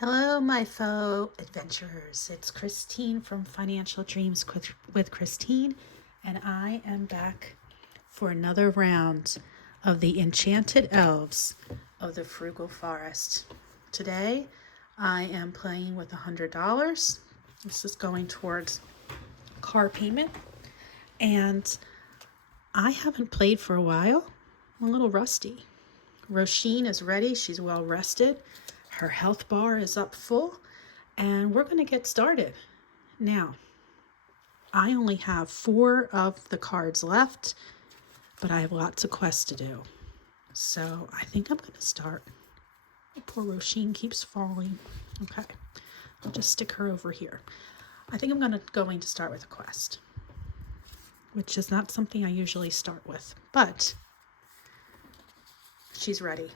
Hello, my fellow adventurers. It's Christine from Financial Dreams with Christine, and I am back for another round of the Enchanted Elves of the Frugal Forest. Today, I am playing with $100. This is going towards car payment, and I haven't played for a while. I'm a little rusty. Roisin is ready. She's well rested. Her health bar is up full, and we're going to get started. Now, I only have 4 of the cards left, but I have lots of quests to do. So I think I'm going to start. Poor Roisin keeps falling. Okay, I'll just stick her over here. I think I'm going to start with a quest, which is not something I usually start with, but she's ready.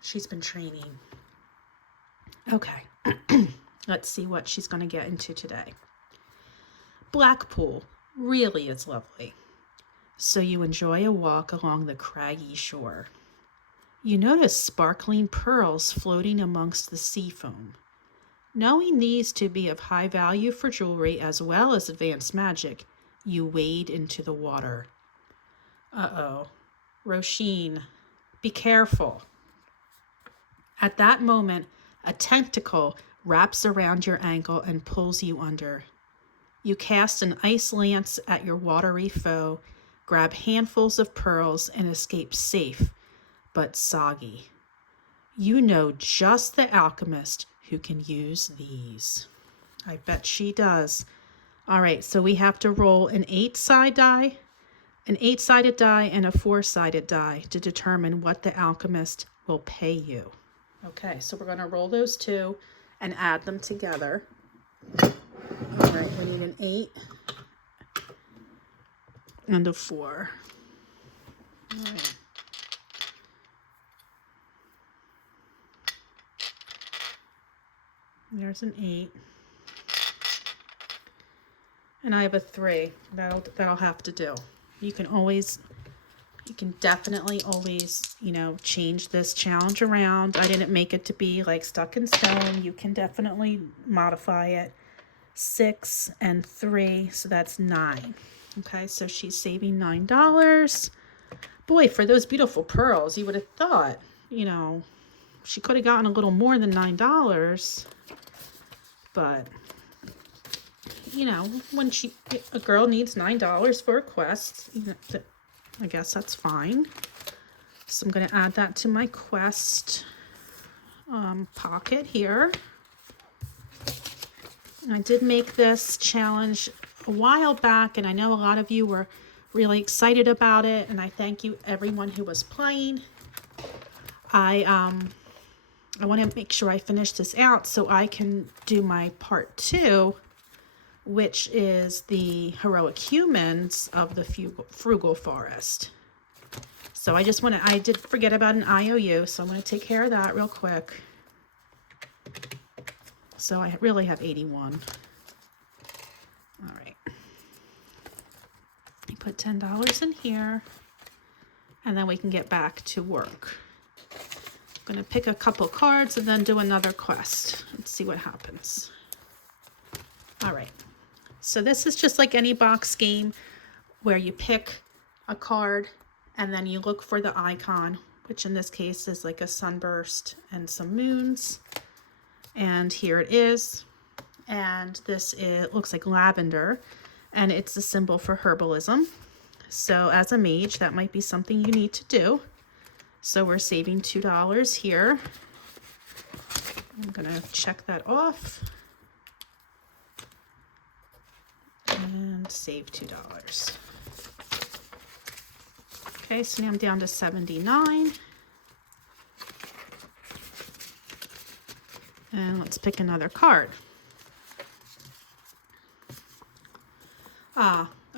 She's been training. Okay, let's see what she's going to get into today. Blackpool really is lovely, so you enjoy a walk along the craggy shore. You notice sparkling pearls floating amongst the sea foam. Knowing these to be of high value for jewelry as well as advanced magic, you wade into the water. Uh-oh. Roisin, be careful. At that moment, a tentacle wraps around your ankle and pulls you under. You cast an ice lance at your watery foe, grab handfuls of pearls, and escape safe, but soggy. You know just the alchemist who can use these. I bet she does. All right, so we have to roll an 8-sided die, an 8-sided die, and a 4-sided die to determine what the alchemist will pay you. Okay, so we're going to roll those two and add them together. All right, we need an 8 and a 4. All right. There's an 8. And I have a 3. That'll have to do. You can definitely always, change this challenge around. I didn't make it to be like stuck in stone. You can definitely modify it. 6 and 3, so that's 9. Okay, so she's saving $9. Boy, for those beautiful pearls, you would have thought, she could have gotten a little more than $9. But, when a girl needs $9 for a quest, I guess that's fine. So I'm going to add that to my quest pocket here. I did make this challenge a while back, and I know a lot of you were really excited about it, and I thank you everyone who was playing. I want to make sure I finish this out so I can do my part 2, which is the heroic humans of the Frugal Forest. So I did forget about an IOU, so I'm going to take care of that real quick. So I really have 81. All right. I put $10 in here, and then we can get back to work. I'm going to pick a couple cards and then do another quest. Let's see what happens. All right. So this is just like any box game where you pick a card and then you look for the icon, which in this case is like a sunburst and some moons. And here it is. And it looks like lavender, and it's a symbol for herbalism. So as a mage, that might be something you need to do. So we're saving $2 here. I'm going to check that off. And save $2. Okay, so now I'm down to 79. And let's pick another card.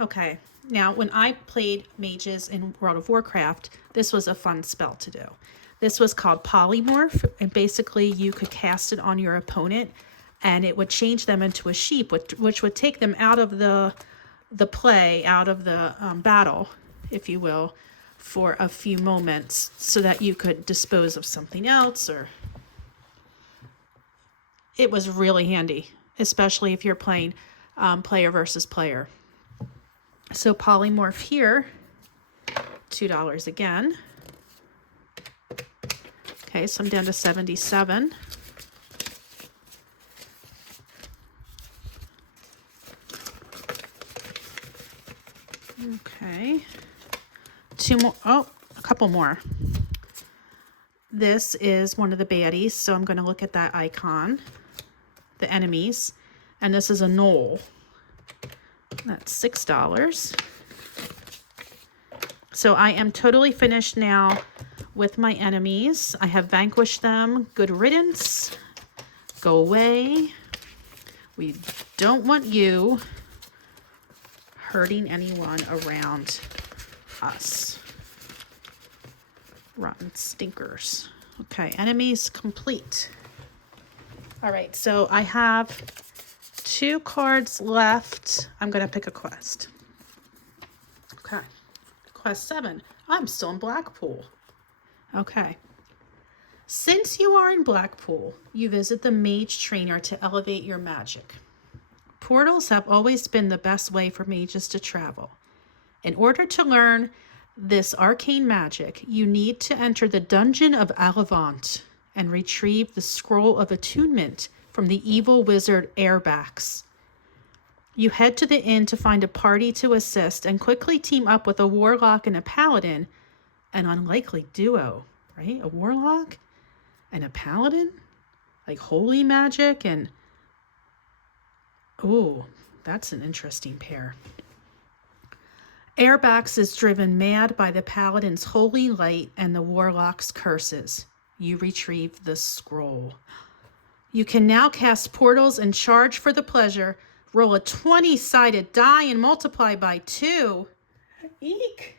Okay. Now, when I played mages in World of Warcraft, this was a fun spell to do. This was called Polymorph, and basically you could cast it on your opponent, and it would change them into a sheep, which would take them out of the play, out of the battle, if you will, for a few moments so that you could dispose of something else or it was really handy, especially if you're playing player versus player. So polymorph here, $2 again. Okay, so I'm down to 77. Okay, two more. Oh, a couple more. This is one of the baddies, so I'm going to look at that icon, the enemies, and this is a gnoll. That's $6. So I am totally finished now with my enemies. I have vanquished them. Good riddance. Go away. We don't want you hurting anyone around us. Rotten stinkers. Okay, enemies complete. All right, so I have 2 cards left. I'm going to pick a quest. Okay, quest 7. I'm still in Blackpool. Okay. Since you are in Blackpool, you visit the mage trainer to elevate your magic. Portals have always been the best way for mages to travel. In order to learn this arcane magic, you need to enter the dungeon of Alevant and retrieve the scroll of attunement from the evil wizard Airbax. You head to the inn to find a party to assist and quickly team up with a warlock and a paladin, an unlikely duo, right? A warlock and a paladin? Like holy magic and... Ooh, that's an interesting pair. Airbax is driven mad by the paladin's holy light and the warlock's curses. You retrieve the scroll. You can now cast portals and charge for the pleasure. Roll a 20-sided die and multiply by 2. Eek!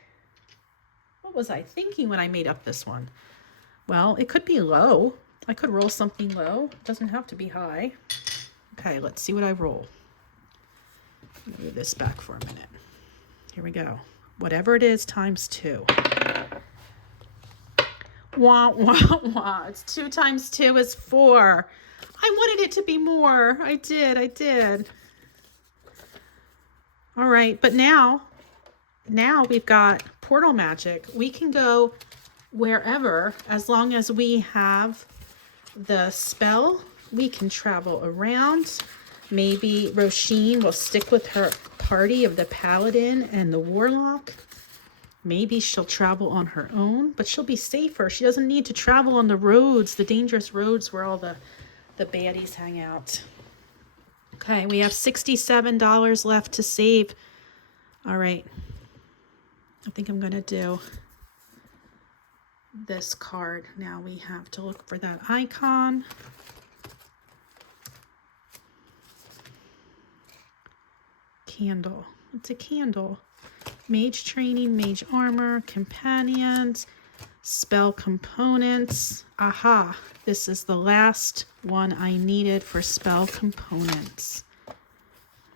What was I thinking when I made up this one? Well, it could be low. I could roll something low. It doesn't have to be high. Okay, let's see what I roll. Move this back for a minute. Here we go. Whatever it is, times 2. Wah, wah, wah. It's 2 times 2 is 4. I wanted it to be more. I did. All right, but now we've got portal magic. We can go wherever as long as we have the spell. We can travel around. Maybe Roisin will stick with her party of the paladin and the warlock. Maybe she'll travel on her own, but she'll be safer. She doesn't need to travel on the roads, the dangerous roads where all the baddies hang out. Okay, we have $67 left to save. All right. I think I'm going to do this card. Now we have to look for that icon. Candle. It's a candle. Mage training, mage armor, companions, spell components. Aha, this is the last one I needed for spell components.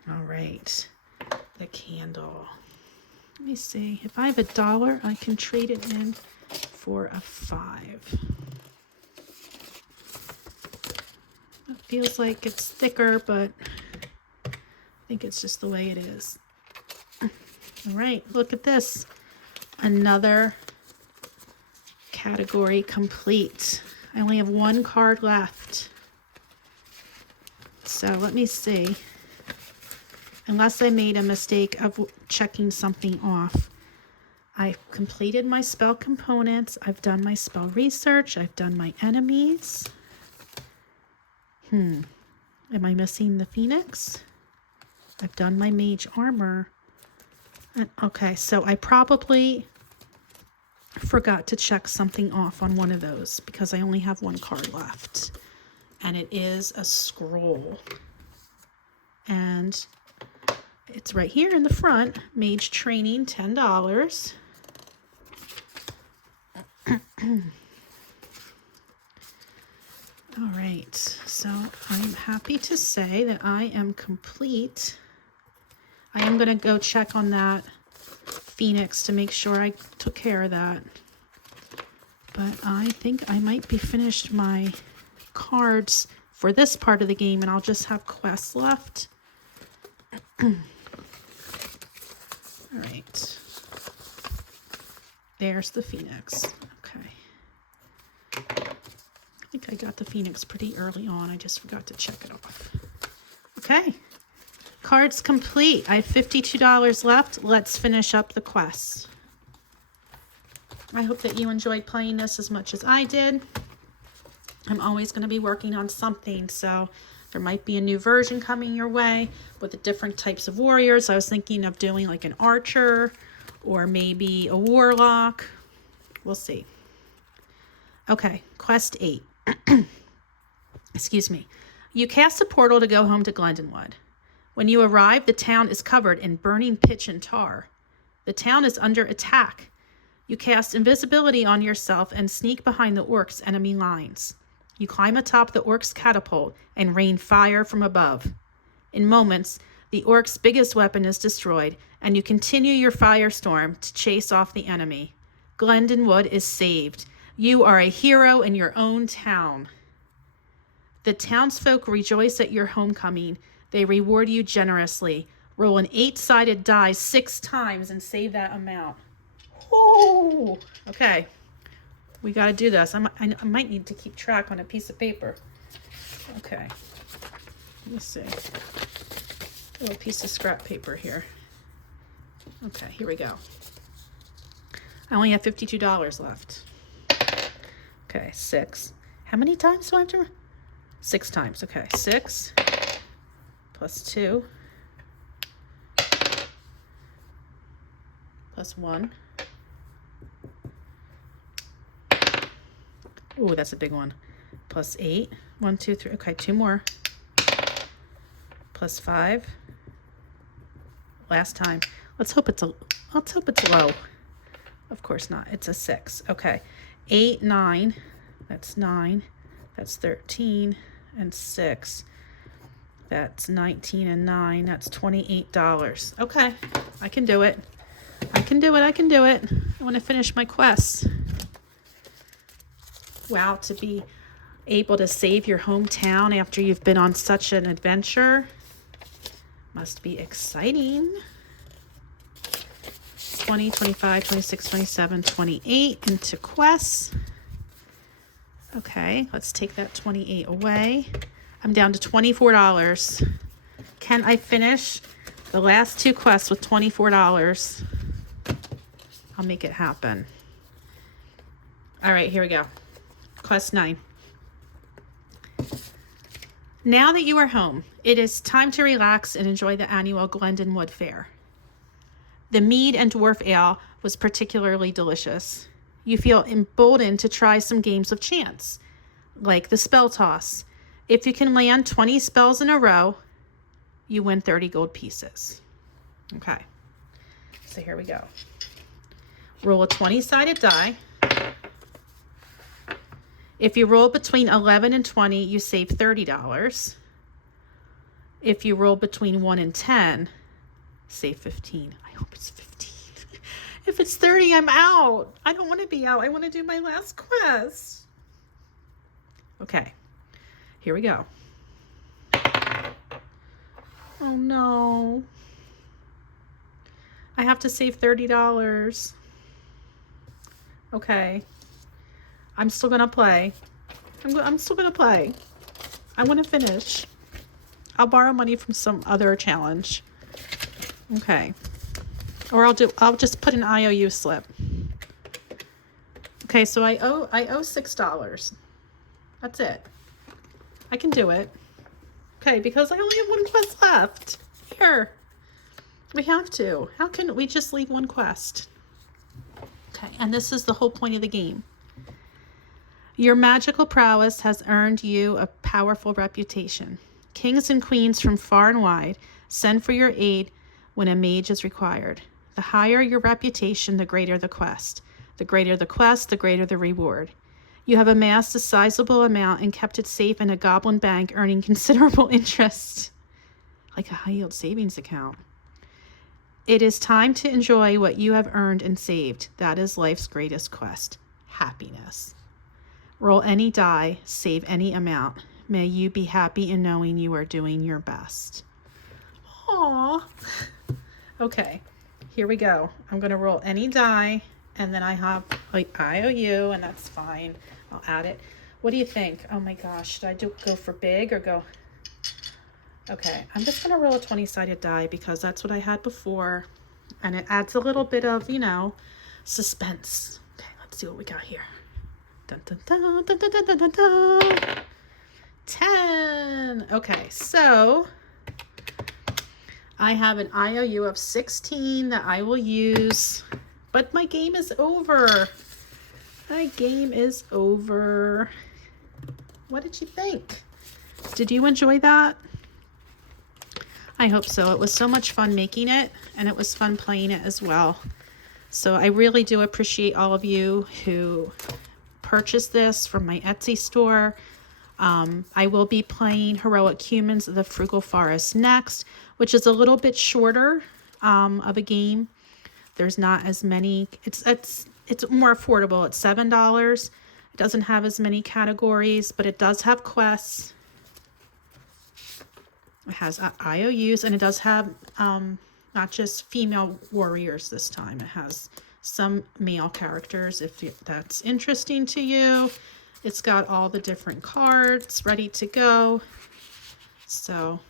All right, the candle. Let me see. If I have $1, I can trade it in for a 5. It feels like it's thicker, but I think it's just the way it is. All right, look at this. Another category complete. I only have 1 card left. So let me see. Unless I made a mistake of checking something off. I've completed my spell components. I've done my spell research. I've done my enemies. Am I missing the phoenix? I've done my mage armor. Okay, so I probably forgot to check something off on one of those because I only have 1 card left. And it is a scroll. And it's right here in the front. Mage training, $10. All right, so I'm happy to say that I am complete. I am going to go check on that phoenix to make sure I took care of that. But I think I might be finished my cards for this part of the game, and I'll just have quests left. All right. There's the Phoenix. Okay. I think I got the Phoenix pretty early on. I just forgot to check it off. Okay. Cards complete. I have $52 left. Let's finish up the quest. I hope that you enjoyed playing this as much as I did. I'm always going to be working on something, so there might be a new version coming your way with the different types of warriors. I was thinking of doing like an archer or maybe a warlock. We'll see. Okay, quest 8. Excuse me. You cast a portal to go home to Glendenwood. When you arrive, the town is covered in burning pitch and tar. The town is under attack. You cast invisibility on yourself and sneak behind the orcs' enemy lines. You climb atop the orcs' catapult and rain fire from above. In moments, the orcs' biggest weapon is destroyed, and you continue your firestorm to chase off the enemy. Glendenwood is saved. You are a hero in your own town. The townsfolk rejoice at your homecoming. They reward you generously. Roll an 8-sided die 6 times and save that amount. Oh, okay. We got to do this. I might need to keep track on a piece of paper. Okay. Let's see. A little piece of scrap paper here. Okay, here we go. I only have $52 left. Okay, 6. How many times do I have to? 6 times. Okay, 6 plus 2 plus 1. Ooh, that's a big one. Plus 8. 1, 2, 3. Okay, 2 more. Plus 5. Last time. Let's hope it's low. Of course not. It's a 6. Okay. 8, 9. That's 9. That's 13 and 6. That's 19 and 9. That's $28. Okay. I can do it. I can do it. I want to finish my quest. Wow, to be able to save your hometown after you've been on such an adventure must be exciting. 20, 25, 26, 27, 28 into quests. Okay, let's take that 28 away. I'm down to $24. Can I finish the last 2 quests with $24? I'll make it happen. All right, here we go. Quest 9. Now that you are home, it is time to relax and enjoy the annual Glendenwood Fair. The mead and dwarf ale was particularly delicious. You feel emboldened to try some games of chance, like the spell toss. If you can land 20 spells in a row, you win 30 gold pieces. Okay, so here we go. Roll a 20-sided die. If you roll between 11 and 20, you save $30. If you roll between 1 and 10, save 15. I hope it's 15. If it's 30, I'm out. I don't want to be out. I want to do my last quest. Okay, here we go. Oh no. I have to save $30. Okay. I'm still going to play. I'm still going to play. I want to finish. I'll borrow money from some other challenge. Okay. Or I'll just put an IOU slip. Okay, so I owe $6. That's it. I can do it. Okay, because I only have 1 quest left. Here. We have to. How can we just leave 1 quest? Okay, and this is the whole point of the game. Your magical prowess has earned you a powerful reputation. Kings and queens from far and wide send for your aid when a mage is required. The higher your reputation, the greater the quest. The greater the quest, the greater the reward. You have amassed a sizable amount and kept it safe in a goblin bank, earning considerable interest. Like a high-yield savings account. It is time to enjoy what you have earned and saved. That is life's greatest quest. Happiness. Roll any die, save any amount. May you be happy in knowing you are doing your best. Aww. Okay, here we go. I'm gonna roll any die, and then I have like IOU, and that's fine. I'll add it. What do you think? Oh my gosh, should I go for big or go? Okay, I'm just gonna roll a 20-sided die because that's what I had before, and it adds a little bit of, you know, suspense. Okay, let's see what we got here. Dun, dun, dun, dun, dun, dun, dun, dun. 10. Okay, so I have an IOU of 16 that I will use, but my game is over. My game is over. What did you think? Did you enjoy that? I hope so. It was so much fun making it, and it was fun playing it as well. So I really do appreciate all of you who purchased this from my Etsy store. I will be playing Heroic Humans, the Frugal Forest next, which is a little bit shorter of a game. There's not as many. It's more affordable. It's $7. It doesn't have as many categories, but it does have quests. It has IOUs, and it does have not just female warriors this time. It has some male characters if that's interesting to you. It's got all the different cards ready to go. So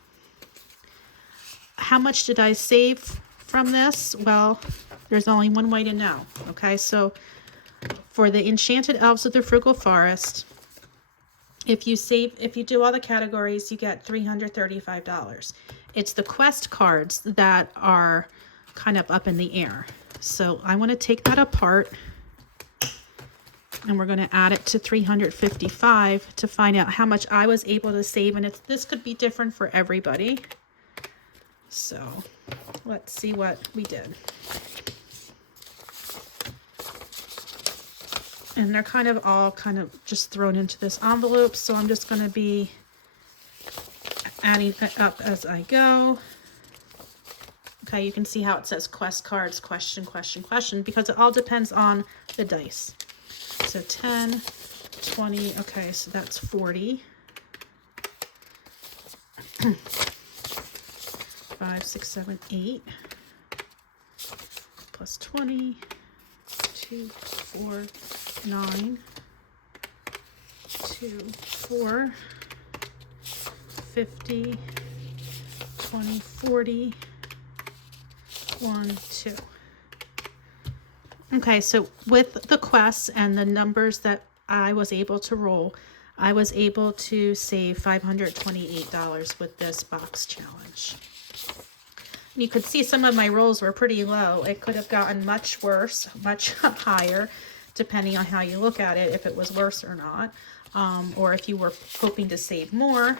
how much did I save from this? Well, there's only one way to know. Okay, so for the Enchanted Elves of the Frugal Forest, if you do all the categories, you get $335. It's the quest cards that are kind of up in the air. So I want to take that apart, and we're going to add it to 355 to find out how much I was able to save. And this could be different for everybody. So let's see what we did. And they're kind of all just thrown into this envelope. So I'm just going to be adding it up as I go. Okay, you can see how it says quest cards, question, question, question, because it all depends on the dice. So 10, 20, okay, so that's 40. 5, 6, 7, 8. Plus 20, 2, 4, 9, 2, 4, 50, 20, 40, 1, 2. Okay, so with the quests and the numbers that I was able to roll, I was able to save $528 with this box challenge. You could see some of my rolls were pretty low. It could have gotten much worse, much higher, depending on how you look at it, if it was worse or not, or if you were hoping to save more.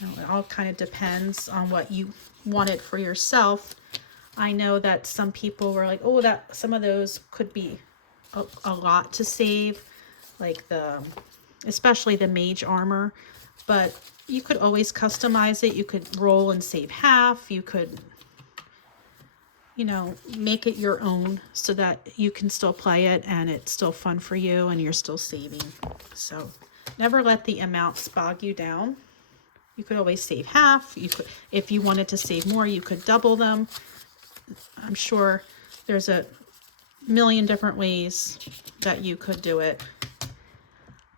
You know, it all kind of depends on what you wanted for yourself. I know that some people were like, oh, that some of those could be a lot to save, like especially the mage armor, but you could always customize it. You could roll and save half. You could, you know, make it your own so that you can still play it and it's still fun for you and you're still saving. So never let the amounts bog you down. You could always save half. You could, if you wanted to save more, you could double them. I'm sure there's a million different ways that you could do it,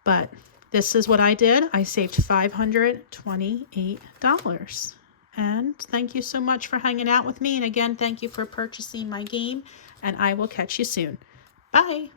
but this is what I did. I saved $528. And thank you so much for hanging out with me. And again, thank you for purchasing my game, and I will catch you soon. Bye.